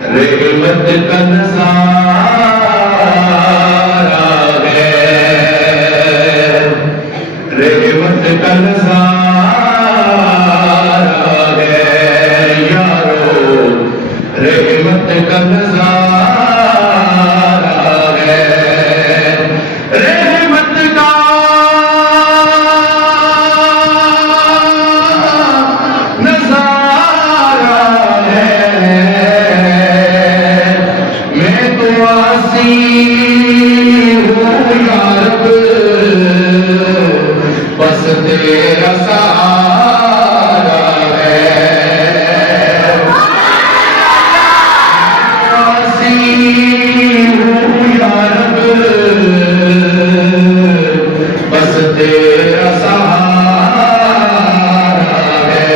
रहमत का नज़ारा है, रहमत का नज़ारा है यारो, रहमत का नज़ारा है, रहमत का नज़ारा है। मैं तो आसी हूँ या रब, बस तेरा सहारा है। आसी हूँ या रब, बस तेरा सहारा है।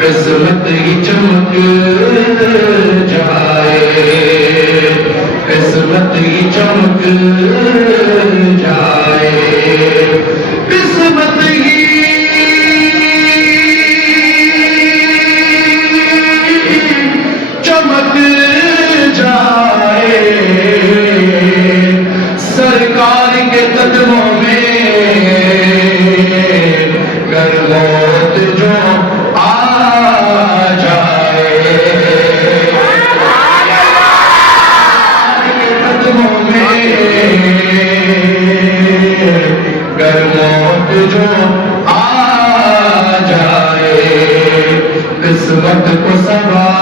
किस्मत ही चमक जाए, किस्मत ही चमक जाए, किस्मत ही चमक जाए। सरकार के कदमों में गर मौत जो आ जाए, कदमों में गर मौत जो आ जाए, किस्मत को संवारेंगे,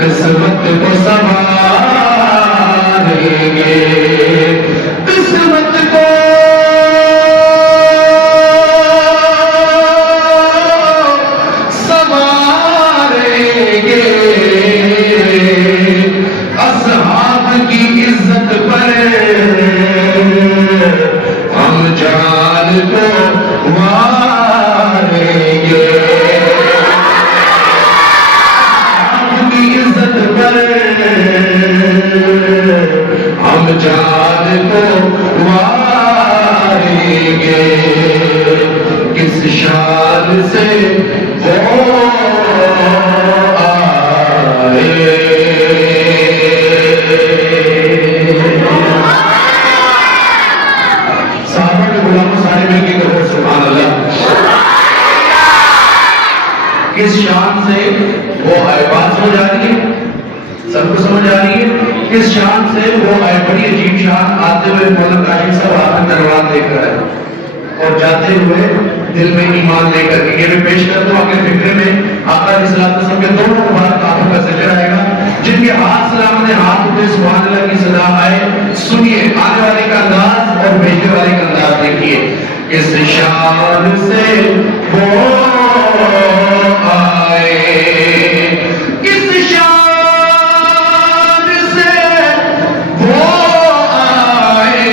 किस्मत को संवारेंगे, किस्मत को संवारेंगे। असहाब की इज्जत पर हम जान को मारेंगे, की इज्जत पर हम जान को मारेंगे। किस शान से वो आए, साहबा के गुलामों सारे मिलकर कहो सुभान अल्लाह। किस शान से वो आए, बात समझ आ रही है, सबको समझ आ रही है। किस शान से वो आए, बड़ी अजीब शान। आते हुए मौलाना काशिफ साहब हाथ में तलवार लेकर आए और जाते हुए दिल में ईमान लेकर के। ये मैं पेश करता हूँ आगे फिक्र में आका अलैहिस्सलाम के दोनों मुबारक हाथों का जिक्र आएगा, जिनके हाथ सलामत हाथ उठे सुभान अल्लाह की सदा आए। सुनिए आने वाले का अंदाज और भेजने वाले का अंदाज देखिए। किस शान से वो आए, किस शान से वो आए,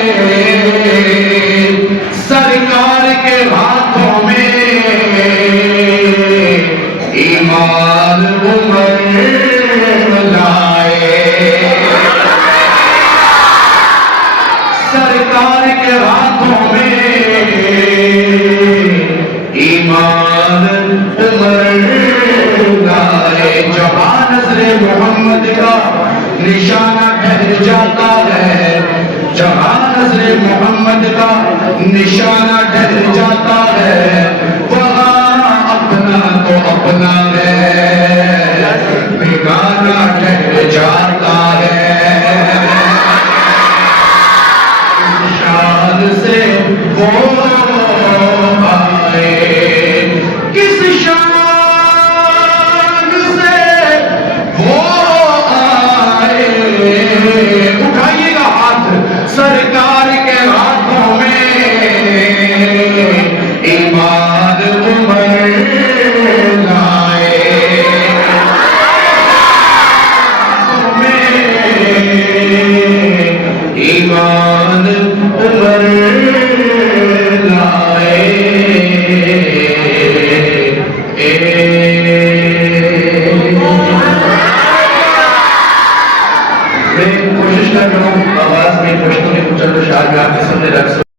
सरकार के हाथों में ईमान उमर लाए, सरकार के हाथों में ईमान उमर लाए। जहां नजरे मोहम्मद का निशाना ठहर जाता है, जहां नजरे मोहम्मद का निशाना ठहर जाता है, वहां अपना तो अपना है, बेगाना ठहर जाता है। शान से वो आए, किस शान से वो आए। उठाइएगा हाथ, सरकार के हाथों में ईमान उमर लाए, हाथों में ईमान उमर लाए। मैं कोशिश कर रहा हूँ आवाज में कुछ तो कुछ शायद आपके सामने रख सकूं।